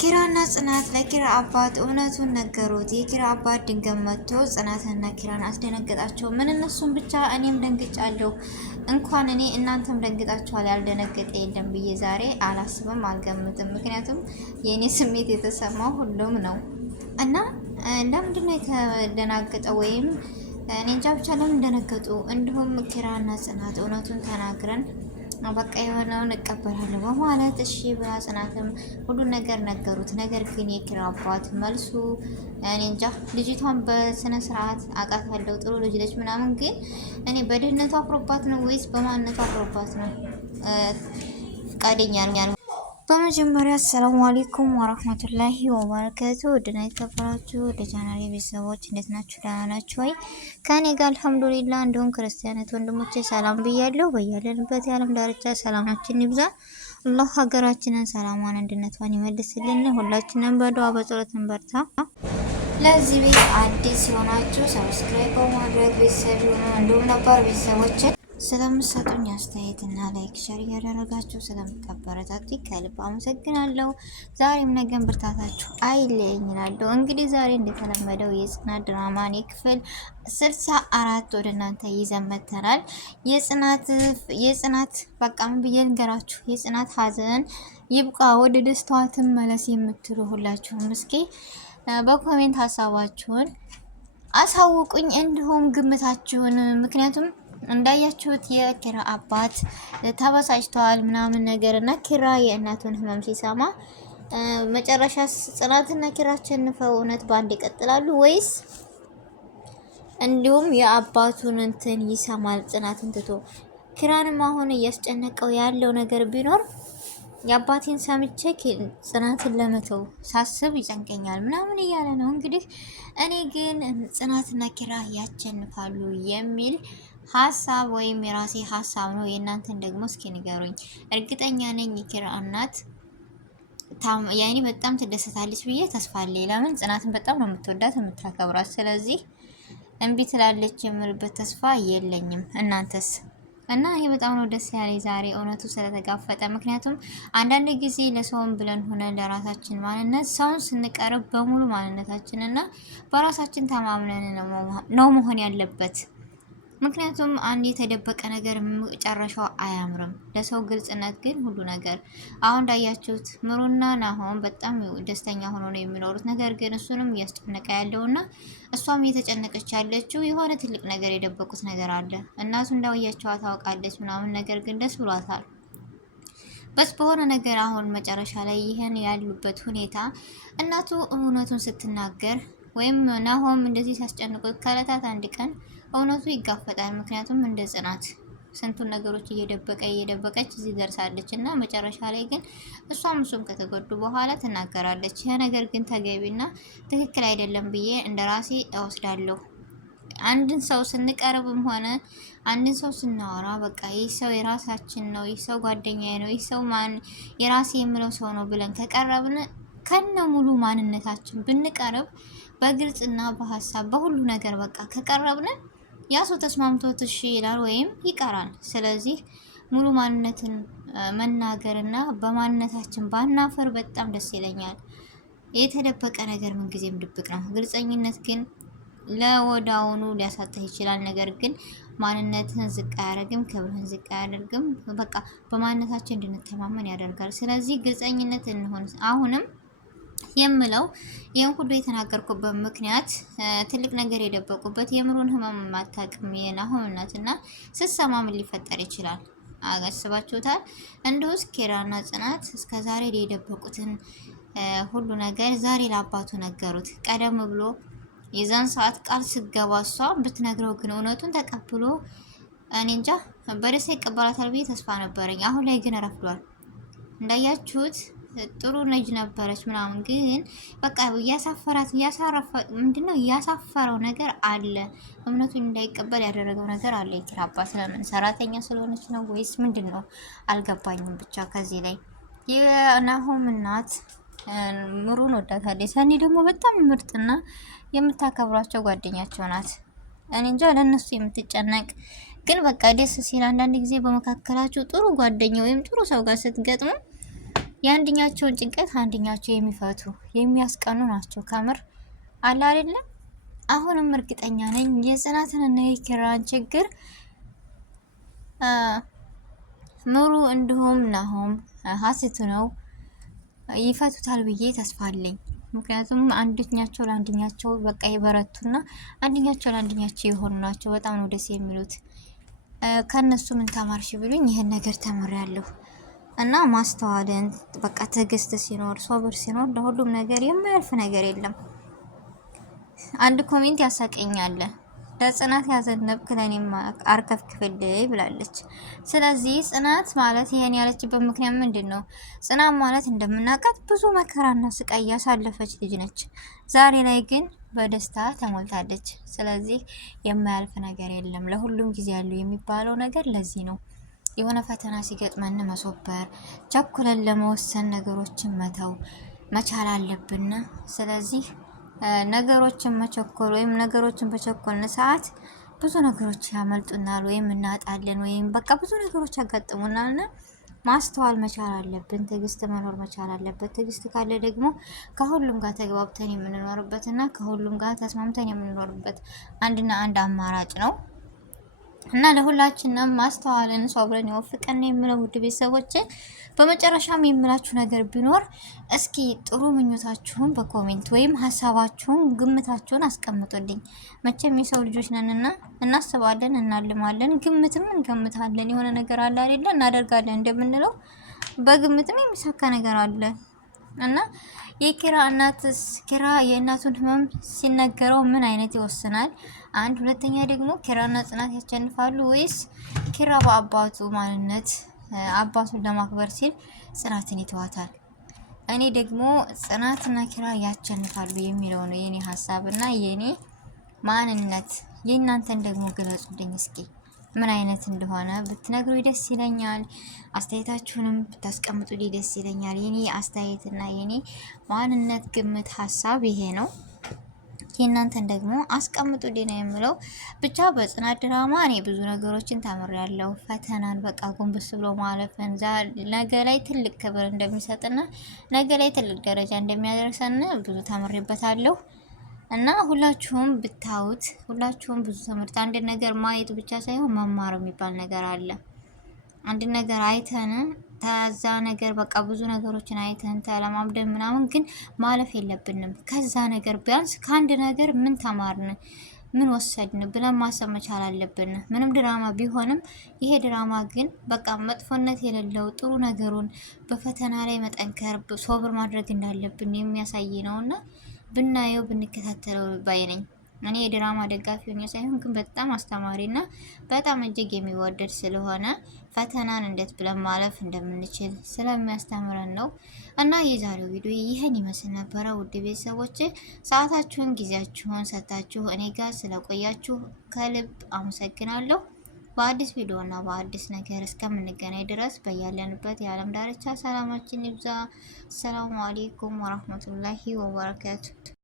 ኪራና ጽናት ለኪራ አባት እውነቱን ነገሩት። የኪራ አባት ድንገት መጥቶ ጽናትና ኪራን አስደነገጣቸው። ምን እነሱም ብቻ እኔም ደንግጫለሁ። እንኳን እኔ እናንተም ደንግጣችኋል። ያልደነገጠ የለም ብዬ ዛሬ አላስብም፣ አልገምትም። ምክንያቱም የእኔ ስሜት የተሰማው ሁሉም ነው እና ለምንድነው የተደናገጠው? ወይም እኔ እንጃ ብቻ ለምን ደነገጡ? እንዲሁም ኪራና ጽናት እውነቱን ተናግረን በቃ የሆነውን እቀበላለሁ በማለት እሺ ብላ ጽናትም ሁሉን ነገር ነገሩት። ነገር ግን የኪራ አባት መልሱ እኔ እንጃ። ልጅቷን በስነ ስርዓት አውቃታለሁ፣ ጥሩ ልጅ ነች ምናምን፣ ግን እኔ በድህነቷ አፍሮባት ነው ወይስ በማንነቷ አፍሮባት ነው ፈቃደኛ ነው። በመጀመሪያ አሰላሙ አለይኩም ወራህመቱላሂ ወበረካቱ። ወድና የተከበራችሁ ወደ ቻናሌ ቤተሰቦች እንዴት ናችሁ? ደህና ናችሁ ወይ? ከኔ ጋር አልሐምዱሊላህ። እንዲሁም ክርስቲያናት ወንድሞቼ ሰላም ብያለሁ። በያለንበት የዓለም ዳርቻ ሰላማችን ይብዛ። አላህ ሀገራችንን ሰላሟን አንድነቷን ይመልስልን። ሁላችንም በዱዓ በጸሎት እንበርታ። ለዚህ ቤት አዲስ የሆናችሁ ሰብስክራይብ በማድረግ ቤተሰብ ይሁኑ። እንዲሁም ነባር ቤተሰቦች ስለምትሰጡኝ አስተያየትና ላይክ ሸር እያደረጋችሁ ስለምታበረታቱኝ ከልብ አመሰግናለሁ። ዛሬም ነገን ብርታታችሁ አይለየኝ እላለሁ። እንግዲህ ዛሬ እንደተለመደው የጽናት ድራማን ክፍል 64 ወደ እናንተ ይዘን መጥተናል። የጽናት በቃ ምን ብዬ ልንገራችሁ፣ የጽናት ሀዘን ይብቃ፣ ወደ ደስታዋ ትመለስ የምትሉ ሁላችሁም እስኪ በኮሜንት ሀሳባችሁን አሳውቁኝ፣ እንዲሁም ግምታችሁን። ምክንያቱም እንዳያችሁት የኪራ አባት ተበሳጭተዋል ምናምን ነገር እና ኪራ የእናቱን ህመም ሲሰማ መጨረሻ ጽናትና ኪራ አሸንፈው እውነት ባንድ ይቀጥላሉ ወይስ እንዲሁም የአባቱን እንትን ይሰማል ጽናትን ትቶ? ኪራንም አሁን እያስጨነቀው ያለው ነገር ቢኖር የአባቴን ሰምቼ ጽናትን ለመተው ሳስብ ይጨንቀኛል ምናምን እያለ ነው። እንግዲህ እኔ ግን ጽናትና ኪራ ያሸንፋሉ የሚል ሀሳብ ወይም የራሴ ሀሳብ ነው። የእናንተን ደግሞ እስኪ ንገሩኝ። እርግጠኛ ነኝ የኪራ እናት ያኔ በጣም ትደሰታለች ብዬ ተስፋ አለኝ። ለምን ጽናትን በጣም ነው የምትወዳት የምታከብራት። ስለዚህ እምቢ ትላለች የምልበት ተስፋ የለኝም። እናንተስ? እና ይሄ በጣም ነው ደስ ያለኝ ዛሬ እውነቱ ስለተጋፈጠ። ምክንያቱም አንዳንድ ጊዜ ለሰውን ብለን ሆነ ለራሳችን ማንነት ሰውን ስንቀርብ በሙሉ ማንነታችን እና በራሳችን ተማምነን ነው መሆን ያለበት። ምክንያቱም አንድ የተደበቀ ነገር መጨረሻው አያምርም። ለሰው ግልጽነት ግን ሁሉ ነገር። አሁን እንዳያችሁት ምሩና ናሆም በጣም ደስተኛ ሆኖ ነው የሚኖሩት። ነገር ግን እሱንም እያስጨነቀ ያለውና እሷም እየተጨነቀች ያለችው የሆነ ትልቅ ነገር የደበቁት ነገር አለ። እናቱ እንዳወያቸዋ ታውቃለች ምናምን፣ ነገር ግን ደስ ብሏታል በሆነ ነገር። አሁን መጨረሻ ላይ ይህን ያሉበት ሁኔታ እናቱ እውነቱን ስትናገር ወይም ናሆም እንደዚህ ሲያስጨንቁት ከዕለታት አንድ ቀን እውነቱ ይጋፈጣል። ምክንያቱም እንደ ጽናት ስንቱን ነገሮች እየደበቀች እዚህ ደርሳለች እና መጨረሻ ላይ ግን እሷም እሱም ከተጎዱ በኋላ ትናገራለች። ይሄ ነገር ግን ተገቢና ትክክል አይደለም ብዬ እንደራሴ እወስዳለሁ። አንድን ሰው ስንቀርብም ሆነ አንድን ሰው ስናወራ በቃ ይህ ሰው የራሳችን ነው፣ ይህ ሰው ጓደኛዬ ነው፣ ይህ ሰው የራሴ የምለው ሰው ነው ብለን ከቀረብን ከነ ሙሉ ማንነታችን ብንቀርብ በግልጽና በሀሳብ በሁሉ ነገር በቃ ከቀረብን ያ ሰው ተስማምቶት እሺ ይላል ወይም ይቀራል። ስለዚህ ሙሉ ማንነትን መናገርና በማንነታችን ባናፈር በጣም ደስ ይለኛል። የተደበቀ ነገር ምንጊዜም ድብቅ ነው። ግልጸኝነት ግን ለወዳውኑ ሊያሳጣህ ይችላል። ነገር ግን ማንነትህን ዝቅ አያደርግም፣ ክብርህን ዝቅ አያደርግም። በቃ በማንነታችን እንድንተማመን ያደርጋል። ስለዚህ ግልጸኝነት እንሆን። አሁንም የምለው ይህን ሁሉ የተናገርኩበት ምክንያት ትልቅ ነገር የደበቁበት የምሩን ህመም ማታቅም የናሆም እናትና ስትሰማ ምን ሊፈጠር ይችላል? አጋስባችሁታል? እንዲሁስ ኪራና ጽናት እስከዛሬ የደበቁትን ሁሉ ነገር ዛሬ ለአባቱ ነገሩት። ቀደም ብሎ የዛን ሰዓት ቃል ስገባ እሷ ብትነግረው ግን እውነቱን ተቀብሎ እኔ እንጃ በደስታ ይቀበላታል ብዬ ተስፋ ነበረኝ። አሁን ላይ ግን ረፍዷል። እንዳያችሁት ጥሩ ልጅ ነበረች ምናምን፣ ግን በቃ ምንድነው ያሳፈረው ነገር አለ። እምነቱን እንዳይቀበል ያደረገው ነገር አለ። የኪራ አባት ስለምን ሰራተኛ ስለሆነች ነው ወይስ ምንድን ነው አልገባኝም። ብቻ ከዚህ ላይ የናሆም እናት ምሩን ወዳታለች። ሰኒ ደግሞ በጣም ምርጥና የምታከብራቸው ጓደኛቸው ናት። እኔ እንጃ ለነሱ የምትጨነቅ ግን በቃ ደስ ሲል አንዳንድ ጊዜ በመካከላችሁ ጥሩ ጓደኛ ወይም ጥሩ ሰው ጋር ስትገጥሙ የአንደኛቸውን ጭንቀት አንደኛቸው የሚፈቱ የሚያስቀኑ ናቸው። ከምር አለ አይደለም። አሁንም እርግጠኛ ነኝ የጽናትንና የኪራን ችግር ምሩ እንዲሁም ናሆም ሀሴት ነው ይፈቱታል ብዬ ተስፋ አለኝ። ምክንያቱም አንደኛቸው ለአንደኛቸው በቃ የበረቱና አንደኛቸው ለአንደኛቸው የሆኑ ናቸው። በጣም ነው ደስ የሚሉት። ከነሱ ምን ተማርሽ ብሉኝ ይሄን ነገር ተምሬያለሁ። እና ማስተዋልን በቃ ትዕግስት ሲኖር ሶብር ሲኖር ለሁሉም ነገር የማያልፍ ነገር የለም። አንድ ኮሜንት ያሳቀኛል። ለጽናት ያዘነብክ ለኔም አርከፍክፍልኝ ብላለች። ስለዚህ ጽናት ማለት ይሄን ያለችበት ምክንያት ምንድን ነው? ጽናት ማለት እንደምናውቃት ብዙ መከራና ስቃይ ያሳለፈች ልጅ ነች። ዛሬ ላይ ግን በደስታ ተሞልታለች። ስለዚህ የማያልፍ ነገር የለም፣ ለሁሉም ጊዜ ያለው የሚባለው ነገር ለዚህ ነው። የሆነ ፈተና ሲገጥመን መሶበር፣ ቸኩለን ለመወሰን ነገሮችን መተው መቻል አለብን። ስለዚህ ነገሮችን መቸኮል ወይም ነገሮችን በቸኮልን ሰዓት ብዙ ነገሮች ያመልጡናል ወይም እናጣለን ወይም በቃ ብዙ ነገሮች ያጋጥሙናልና ማስተዋል መቻል አለብን። ትዕግስት መኖር መቻል አለበት። ትዕግስት ካለ ደግሞ ከሁሉም ጋር ተግባብተን የምንኖርበት እና ከሁሉም ጋር ተስማምተን የምንኖርበት አንድና አንድ አማራጭ ነው። እና ለሁላችንም ማስተዋልን ሶብርን ይወፍቀን የምለው ውድ ቤተሰቦች፣ በመጨረሻም የምላችሁ ነገር ቢኖር እስኪ ጥሩ ምኞታችሁን በኮሜንት ወይም ሀሳባችሁን ግምታችሁን አስቀምጡልኝ። መቼም የሰው ልጆች ነንና እናስባለን፣ እናልማለን፣ ግምትም እንገምታለን። የሆነ ነገር አለ አይደለ? እናደርጋለን እንደምንለው በግምትም የሚሳካ ነገር አለ። እና የኪራ እናትስ ኪራ የእናቱን ህመም ሲነገረው ምን አይነት ይወስናል? አንድ ሁለተኛ ደግሞ ኪራና ጽናት ያሸንፋሉ ወይስ ኪራ በአባቱ ማንነት አባቱን ለማክበር ሲል ጽናትን ይተዋታል? እኔ ደግሞ ጽናትና ኪራ ያሸንፋሉ የሚለው ነው የኔ ሀሳብና የኔ ማንነት። የእናንተን ደግሞ ግለጹልኝ እስኪ ምን አይነት እንደሆነ ብትነግሩ ደስ ይለኛል። አስተያየታችሁንም ብታስቀምጡልኝ ደስ ይለኛል። የኔ አስተያየትና የኔ ማንነት ግምት ሀሳብ ይሄ ነው። የእናንተን ደግሞ አስቀምጡልኝ ነው የምለው። ብቻ በጽናት ድራማ እኔ ብዙ ነገሮችን ተምሬያለሁ። ፈተናን በቃ ጎንበስ ብሎ ማለፍን ነገ ላይ ትልቅ ክብር እንደሚሰጥና ነገ ላይ ትልቅ ደረጃ እንደሚያደርሰን ብዙ ተምሬበታለሁ። እና ሁላችሁም ብታዩት ሁላችሁም ብዙ ትምህርት አንድ ነገር ማየት ብቻ ሳይሆን መማር የሚባል ነገር አለ። አንድ ነገር አይተን ከዛ ነገር በቃ ብዙ ነገሮችን አይተን ተለማምደን ምናምን ግን ማለፍ የለብንም። ከዛ ነገር ቢያንስ ከአንድ ነገር ምን ተማርን፣ ምን ወሰድን ብለን ማሰብ መቻል አለብን። ምንም ድራማ ቢሆንም ይሄ ድራማ ግን በቃ መጥፎነት የሌለው ጥሩ ነገሩን በፈተና ላይ መጠንከር ሶብር ማድረግ እንዳለብን የሚያሳይ ነውና ብናየው ብንከታተለው ባይ ነኝ። እኔ የድራማ ደጋፊ ሆኜ ሳይሆን ግን በጣም አስተማሪና በጣም እጅግ የሚወደድ ስለሆነ ፈተናን እንዴት ብለን ማለፍ እንደምንችል ስለሚያስተምረን ነው። እና የዛሬው ቪዲዮ ይህን ይመስል ነበረ። ውድ ቤተሰቦች ሰዓታችሁን ጊዜያችሁን ሰጣችሁ እኔ ጋር ስለቆያችሁ ከልብ አመሰግናለሁ። በአዲስ ቪዲዮ እና በአዲስ ነገር እስከምንገናኝ ድረስ በያለንበት የዓለም ዳርቻ ሰላማችን ይብዛ። ሰላሙ አሌይኩም ወራህመቱላሂ ወበረካቱ።